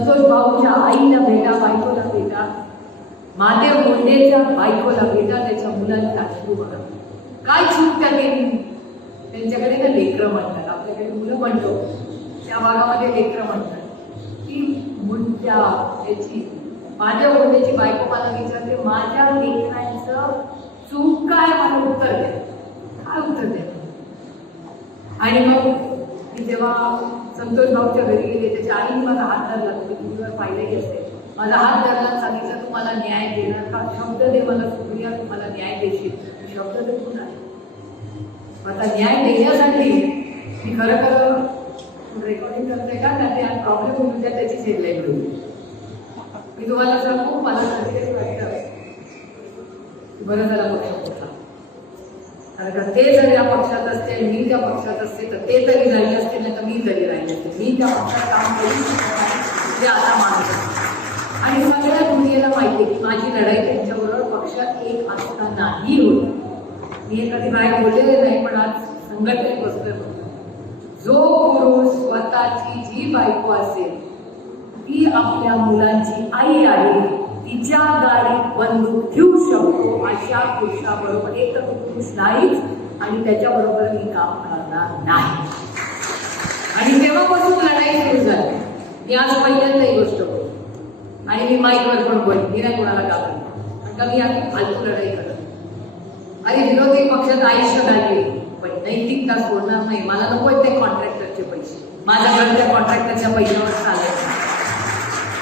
संतोष भाऊच्या आईला भेटा, बायकोला भेटा, महादेव बोंडेच्या बायकोला भेटा, त्याच्या मुलांचा अश्रू बघा. काय चूक त्या केली? त्यांच्याकडे ना लेकरं म्हणतात, आपल्याकडे मुलं म्हणतो, त्या भागामध्ये लेकरं म्हणतात की मुलच्या त्याची माझ्या बोंडेची बायको मला विचारते, माझ्या लेकरांचं चूक काय, मला उत्तर द्या. काय उत्तर द्या? आणि मग मी जेव्हा संतोष भाऊच्या घरी गेले, त्याच्या आईने माझा हात धरला, तुम्ही टीव्हीवर पाहिलंही असेल, माझा हात धरला, सांगितलं तुम्हाला न्याय देणार का, शब्द दे मला, सुप्रिया तुम्हाला न्याय देशील. शब्द दे पुन्हा. आता न्याय देण्यासाठी मी खरं रेकॉर्डिंग करते का त्याचे आज प्रॉब्लेम होऊन द्या, त्याची हेडलाईन होईल. मी तुम्हाला सांगू, मला कधीतरी वाटतं बरं झालं पक्ष होता, कारण ते जर या पक्षात असते, मी त्या पक्षात असते, तर ते तरी राहिले असते, नाही तर मी तरी राहिले असते. मी त्या पक्षात काम करू शकत नाही, ते आता मानत. आणि सगळ्या दुनियेला माहिती आहे की माझी लढाई त्यांच्याबरोबर पक्षात एक असतानाही होती. मी हे कधी बाहेर बोललेले नाही, पण आज संघटनेत बसतोय. जो पुरुष स्वतःची जी बायको असेल ती आपल्या मुलांची आई आहे, तिच्या गाडीत बंदूक ठेवू शकतो, अशा पुरुषाबरोबर एक तर पुरुष नाहीच, आणि त्याच्याबरोबर मी काम करणार नाही. आणि तेव्हापासून लढाई सुरू झाली. मी आज पहिल्यांदा ही गोष्ट बोलतो आणि मी माईकवर पण बोलते, मी नाही कोणाला घाबरत, कारण का मी आता फालतू लढाई करत. अरे विरोधी पक्षात आयुष्य घालले, पण नैतिकता सोडणार नाही. मला नको ते कॉन्ट्रॅक्टरचे पैसे, माझ्या घरच्या कॉन्ट्रॅक्टरच्या पैशावर चालत नाही.